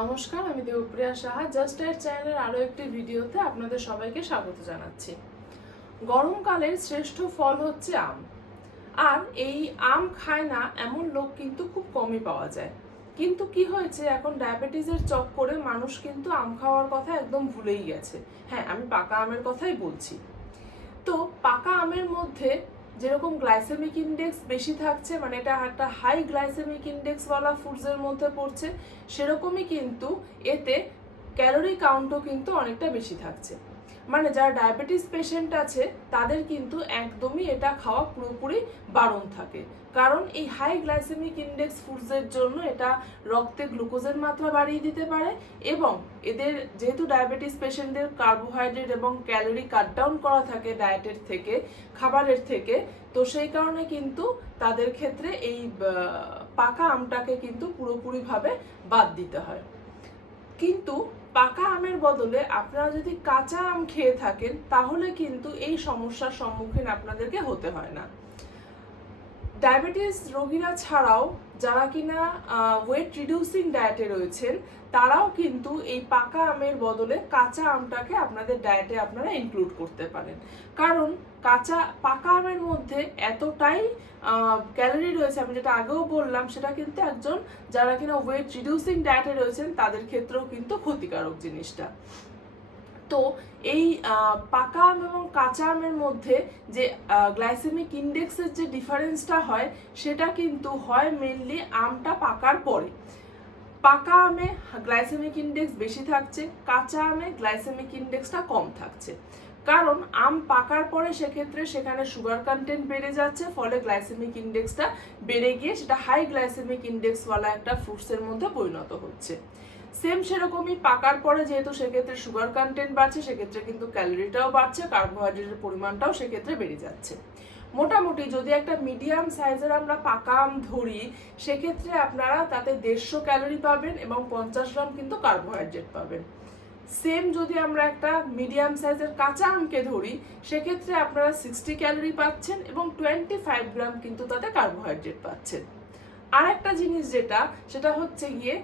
নমস্কার, আমি দেবপ্রিয়া সাহা। জাস্ট এর চ্যানেলের আরও একটি ভিডিওতে আপনাদের সবাইকে স্বাগত জানাচ্ছি। গরমকালের শ্রেষ্ঠ ফল হচ্ছে আম। আর এই আম খায় না এমন লোক কিন্তু খুব কমই পাওয়া যায়। কিন্তু কি হয়েছে, এখন ডায়াবেটিসের চক্করে মানুষ কিন্তু আম খাওয়ার কথা একদম ভুলেই গেছে। হ্যাঁ আমি পাকা আমের কথাই বলছি। তো পাকা আমের মধ্যে যেরকম গ্লাইসেমিক ইন্ডেক্স বেশি থাকছে মানে এটা একটা হাই গ্লাইসেমিক ইন্ডেক্সওয়ালা ফুডসের মধ্যে পড়ছে, সেরকমই কিন্তু এতে ক্যালোরি কাউন্টও কিন্তু অনেকটা বেশি থাকছে। মানে যারা ডায়াবেটিস পেশেন্ট আছে, তাদের কিন্তু একদমই এটা খাওয়া পুরোপুরি বারণ থাকে। কারণ এই হাই গ্লাইসেমিক ইন্ডেক্স ফুডসের জন্য এটা রক্তে গ্লুকোজের মাত্রা বাড়িয়ে দিতে পারে এবং এদের যেহেতু ডায়াবেটিস পেশেন্টদের কার্বোহাইড্রেট এবং ক্যালোরি কাট ডাউন করা থাকে ডায়েটের থেকে, খাবারের থেকে, তো সেই কারণে কিন্তু তাদের ক্ষেত্রে এই পাকা আমটাকে কিন্তু পুরোপুরিভাবে বাদ দিতে হয়। কিন্তু পাকা আমের বদলে আপনারা যদি কাঁচা আম খেয়ে থাকেন, তাহলে কিন্তু এই সমস্যার সম্মুখীন আপনাদেরকে হতে হয় না। ডায়াবেটিস রোগীরা ছাড়াও যারা কিনা ওয়েট রিডিউসিং ডায়েটে রয়েছেন, তারাও কিন্তু এই পাকা আমের বদলে কাঁচা আমটাকে আপনাদের ডায়েটে আপনারা ইনক্লুড করতে পারেন। কারণ কাঁচা, পাকা আমের মধ্যে এতটাই ক্যালোরি রয়েছে, আমি যেটা আগেও বললাম, সেটা কিন্তু একজন যারা কিনা ওয়েট রিডিউসিং ডায়েটে রয়েছেন, তাদের ক্ষেত্রেও কিন্তু ক্ষতিকারক জিনিসটা। তো এই পাকা আম এবং কাঁচা আমের মধ্যে যে গ্লাইসেমিক ইন্ডেক্সের যে ডিফারেন্সটা হয়, সেটা কিন্তু হয় মেনলি আমটা পাকার পরে। পাকা আমে গ্লাইসেমিক ইন্ডেক্স বেশি থাকছে, কাঁচা আমে গ্লাইসেমিক ইন্ডেক্সটা কম থাকছে। কারণ আম পাকার পরে সেক্ষেত্রে সেখানে সুগার কন্টেন্ট বেড়ে যাচ্ছে, ফলে গ্লাইসেমিক ইন্ডেক্সটা বেড়ে গিয়ে সেটা হাই গ্লাইসেমিক ইন্ডেক্সওয়ালা একটা ফ্রুটসের মধ্যে পরিণত হচ্ছে। সেম সেরকমই পাকার পরে যেহেতু সেক্ষেত্রে সুগার কন্টেন্ট বাড়ছে, সেক্ষেত্রে কিন্তু ক্যালোরিটাও বাড়ছে কার্বোহাইড্রেটের পরিমাণটাও সেক্ষেত্রে বেড়ে যাচ্ছে। মোটামুটি যদি একটা মিডিয়াম সাইজের আমরা পাকা আম ধরি, সেক্ষেত্রে আপনারা তাতে দেড়শো ক্যালোরি পাবেন এবং পঞ্চাশ গ্রাম কিন্তু কার্বোহাইড্রেট পাবেন। সেম যদি আমরা একটা মিডিয়াম সাইজের কাঁচা আমকে ধরি, সেক্ষেত্রে আপনারা সিক্সটি ক্যালোরি পাচ্ছেন এবং টোয়েন্টি ফাইভ গ্রাম কিন্তু তাতে কার্বোহাইড্রেট পাচ্ছেন। আর একটা জিনিস যেটা, সেটা হচ্ছে গিয়ে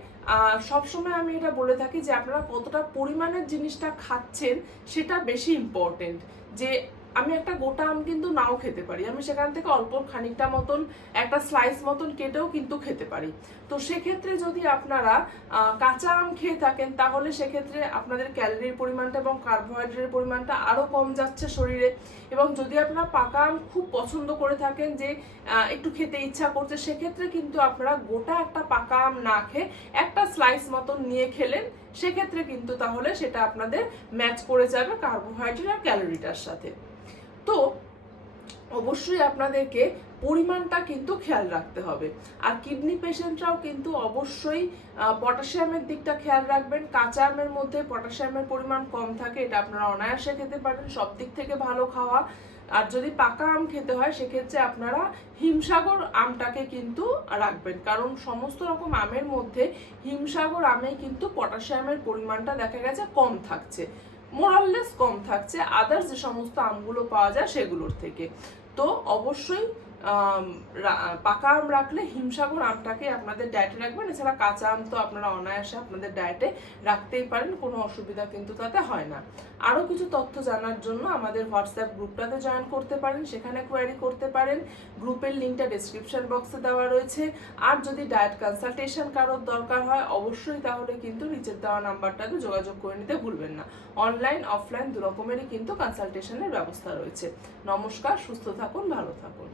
সব সবসময় আমি এটা বলে থাকি যে আপনারা কতটা পরিমাণের জিনিসটা খাচ্ছেন, সেটা বেশি ইম্পর্টেন্ট যে আমি একটা গোটা আম কিন্তু নাও খেতে পারি। আমি সেখান থেকে অল্প খানিকটা মতন, একটা স্লাইস মতন কেটেও কিন্তু খেতে পারি। তো সেক্ষেত্রে যদি আপনারা কাঁচা আম খেয়ে থাকেন, তাহলে সেক্ষেত্রে আপনাদের ক্যালোরির পরিমাণটা এবং কার্বোহাইড্রেটের পরিমাণটা আরও কম যাচ্ছে শরীরে। এবং যদি আপনারা পাকা আম খুব পছন্দ করে থাকেন যে একটু খেতে ইচ্ছা করছে, সেক্ষেত্রে কিন্তু আপনারা গোটা একটা পাকা আম না খেয়ে একটা স্লাইস মতন নিয়ে খেলেন সেক্ষেত্রে কিন্তু তাহলে সেটা আপনাদের ম্যাচ করে যাবে কার্বোহাইড্রেট আর ক্যালোরিটার সাথে। তো অবশ্যই আপনাদেরকে পরিমাণটা কিন্তু খেয়াল রাখতে হবে। আর কিডনি পেশেন্টরাও কিন্তু অবশ্যই পটাশিয়ামের দিকটা খেয়াল রাখবেন। কাঁচা আমের মধ্যে পটাশিয়ামের পরিমাণ কম থাকে, এটা আপনারা অনায়াসে খেতে পারেন। সব দিক থেকে ভালো খাওয়া। আর যদি পাকা আম খেতে হয়, সেক্ষেত্রে আপনারা হিমসাগর আমটাকে কিন্তু রাখবেন। কারণ সমস্ত রকম আমের মধ্যে হিমসাগর আমে কিন্তু পটাশিয়ামের পরিমাণটা দেখা গেছে কম থাকছে। মোরাললেস কম থাকছে। আদার্স যে সমস্ত আমগুলো পাওয়া যায়, সেগুলোর থেকে। তো অবশ্যই পাকা আম রাখলে হিমসাগর আমটাকে আপনাদের ডায়েটে রাখবেন। এছাড়া কাঁচা আম তো আপনারা অনায়াসে আপনাদের ডায়েটে রাখতেই পারেন, কোনো অসুবিধা কিন্তু তাতে হয় না। আরও কিছু তথ্য জানার জন্য আমাদের হোয়াটসঅ্যাপ গ্রুপটাতে জয়েন করতে পারেন, সেখানে কোয়ারি করতে পারেন। গ্রুপের লিঙ্কটা ডিসক্রিপশন বক্সে দেওয়া রয়েছে। আর যদি ডায়েট কনসালটেশন কারোর দরকার হয়, অবশ্যই তাহলে কিন্তু নিচের দেওয়া নাম্বারটাতে যোগাযোগ করে নিতে ভুলবেন না। অনলাইন অফলাইন দু রকমেরই কিন্তু কনসালটেশনের ব্যবস্থা রয়েছে। নমস্কার, সুস্থ থাকুন, ভালো থাকুন।